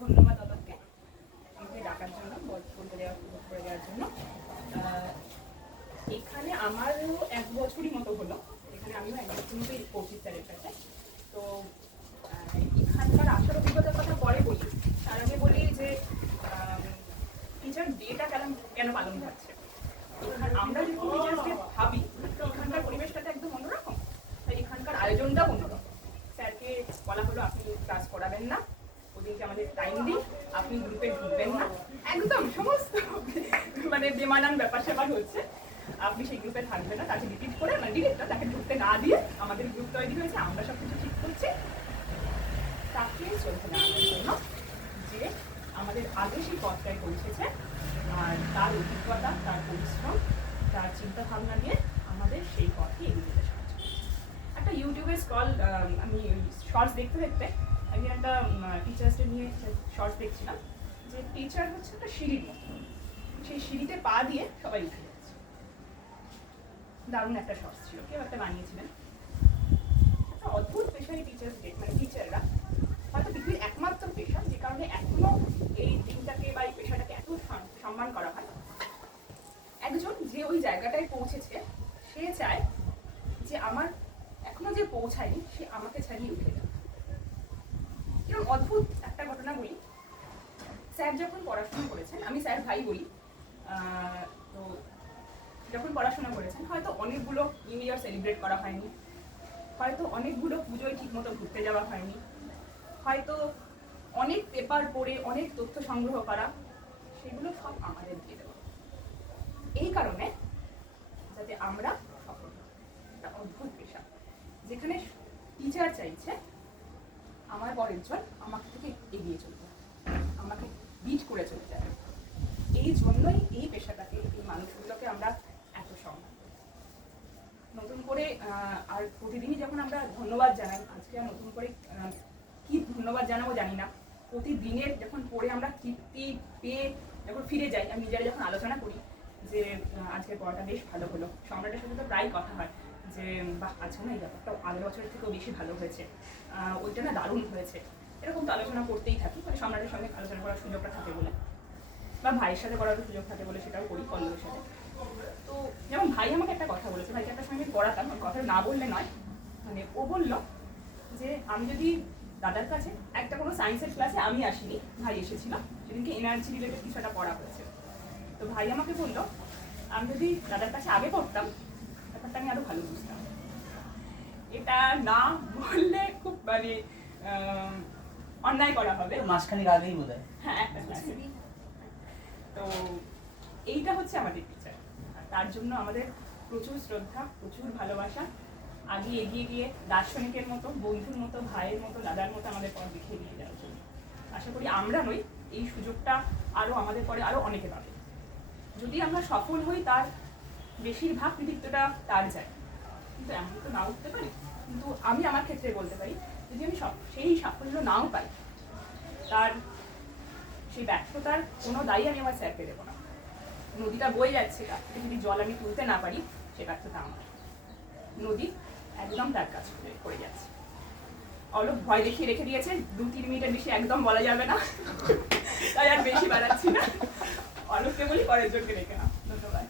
ধন্যবাদ দাদাকে আমাকে ডাকার জন্য, বলতে দেওয়ার জন্য। এখানে আমারও 1 বছরই মতো হলো, এখানে আমিও 1 বছর মতোই পড়ছি স্যারের কাছে। তো এখানকার আসার অভিজ্ঞতার কথা পরে বলি, তার আগে বলি যে টিচার ডেটা কেন পালন হচ্ছে। আমরা যখন টিচার্স ডে ভাবি, এখানকার পরিবেশটাতে একদম অন্যরকম, তাই এখানকার আয়োজনটাও অন্যরকম। স্যারকে বলা হলো আপনি ক্লাস করাবেন না, ওদিনকে আমাদের টাইম দিন, আপনি গ্রুপে ঢুকবেন না, একদম সমস্ত মানে বেমানান ব্যাপার স্যাপার হচ্ছে। আপনি সেই গ্রুপে থাকবেন না, তাকে ডিলিট করে ডিলিটটা তাকে ঢুকতে না দিয়ে আমাদের গ্রুপ তৈরি হয়েছে, আমরা সব কিছু ঠিক করছি। তাকে চলতে নেওয়ার জন্য যে আমাদের আগে সেই পথটায় পৌঁছেছে, আর তার অভিজ্ঞতা, তার পরিশ্রম, তার চিন্তা ভাবনা নিয়ে আমাদের সেই পথে এগিয়ে যেতে সাহায্য করছে। একটা ইউটিউবে আমি শর্টস দেখতে দেখতে একদিন একটা টিচার্স ডে নিয়ে শর্টস দেখছিলাম, যে টিচার হচ্ছে একটা সিঁড়ির মতো, সেই সিঁড়িতে পা দিয়ে সবাই উঠে যাচ্ছে। দারুণ একটা শর্টস ছিল, কেউ একটা বানিয়েছিলেন। একটা অদ্ভুত পেশারি টিচার্স ডে, মানে টিচাররা হয়তো পৃথিবীর একমাত্র পেশা যে কারণে এখনো এই দিনটাকে বা এই পেশাটাকে এত সম্মান করা হয়। একজন যে ওই জায়গাটায় পৌঁছেছে, সে চায় যে আমার এখনো যে পৌঁছায়নি সে আমাকে ছাড়িয়ে উঠে যাবে। এরকম অদ্ভুত একটা ঘটনা বলি। স্যার যখন পড়াশোনা করেছেন, আমি স্যার ভাই বলি, তো যখন পড়াশোনা করেছেন হয়তো অনেকগুলো নিউ ইয়ার সেলিব্রেট করা হয়নি, হয়তো অনেকগুলো পুজোয় ঠিক মতো ঘুরতে যাওয়া হয়নি, হয়তো অনেক পেপার পড়ে অনেক তথ্য সংগ্রহ করা, সেগুলো সব আমাদের দিয়ে দেওয়া, এই কারণে যাতে আমরা সফল হই। একটা অদ্ভুত পেশা যেখানে টিচার চাইছে আমার পরের জন আমাকে থেকে এগিয়ে চলবে, আমাকে বিট করে চলে যাবে। এই জন্যই এই পেশাটাকে, এই মানুষগুলোকে আমরা এত সম্মান করি। নতুন করে আর প্রতিদিনই যখন আমরা ধন্যবাদ জানাই, আজকে আর নতুন করে কি ধন্যবাদ জানাবো জানি না। প্রতিদিনের যখন পড়ে আমরা তৃপ্তি পেয়ে যখন ফিরে যাই, আমি নিজেরা যখন আলোচনা করি যে আজকের পড়াটা বেশ ভালো হলো, সম্রাটের সাথে তো প্রায় কথা হয় যে বাহ আজকে না এই ব্যাপারটা আগের বছরের থেকেও বেশি ভালো হয়েছে, ওইটা না দারুণ হয়েছে, এরকম তো আলোচনা করতেই থাকি, মানে সম্রাটের সঙ্গে আলোচনা করার সুযোগটা থাকে বলে, বা ভাইয়ের সাথে করার সুযোগ থাকে বলে সেটাও করি কল্লোর সাথে। তো যেমন ভাই আমাকে একটা কথা বলেছে, ভাইকে একটা সঙ্গে পড়াতাম, কথাটা না বললে নয়, মানে ও বললো যে আমি যদি দাদার কাছে একটা কোনো সায়েন্সের ক্লাসে আমি আসিনি, ভাই এসেছিল, সেদিনকে এনার্জি রিলেটেড কিছু একটা পড়া হয়েছে। তো ভাই আমাকে বললো আমি যদি দাদার কাছে আগে পড়তাম ব্যাপারটা আমি আরো ভালো বুঝতাম। এটা না বললে খুব মানে অন্যায় করা হবে, মাসখানেক আগেই বোধ হয়। হ্যাঁ একটা ক্লাসে। তো এইটা হচ্ছে আমাদের টিচার, তার জন্য আমাদের প্রচুর শ্রদ্ধা, প্রচুর ভালোবাসা, আগে এগিয়ে গিয়ে দার্শনিকের মতো, বন্ধুর মতো, ভাইয়ের মতো, দাদার মতো আমাদের পথ দেখিয়ে দিয়ে যাওয়ার জন্য। আশা করি আমরা নই, এই সুযোগটা আরও আমাদের পরে আরও অনেকে পাবে। যদি আমরা সফল হই তার বেশিরভাগ কৃতিত্বটা তার যায়, কিন্তু এমন তো না উঠতে পারি। কিন্তু আমি আমার ক্ষেত্রে বলতে পারি যদি আমি সেই সাফল্য নাও পাই, তার সেই ব্যর্থতার কোনো দায়ী আমি আমার স্যারকে দেবো না। নদীটা বয়ে যাচ্ছে, তার থেকে যদি জল আমি তুলতে না পারি সে ব্যর্থতা আমার, নদী একদম তার কাজ করে যাচ্ছে। অলোক ভয় দেখিয়ে রেখে দিয়েছে, 2-3 মিনিটের বেশি একদম বলা যাবে না, তাই আর বেশি বাড়াচ্ছি না। অলোককে বলি পরের জনকে রেখে না। ধন্যবাদ।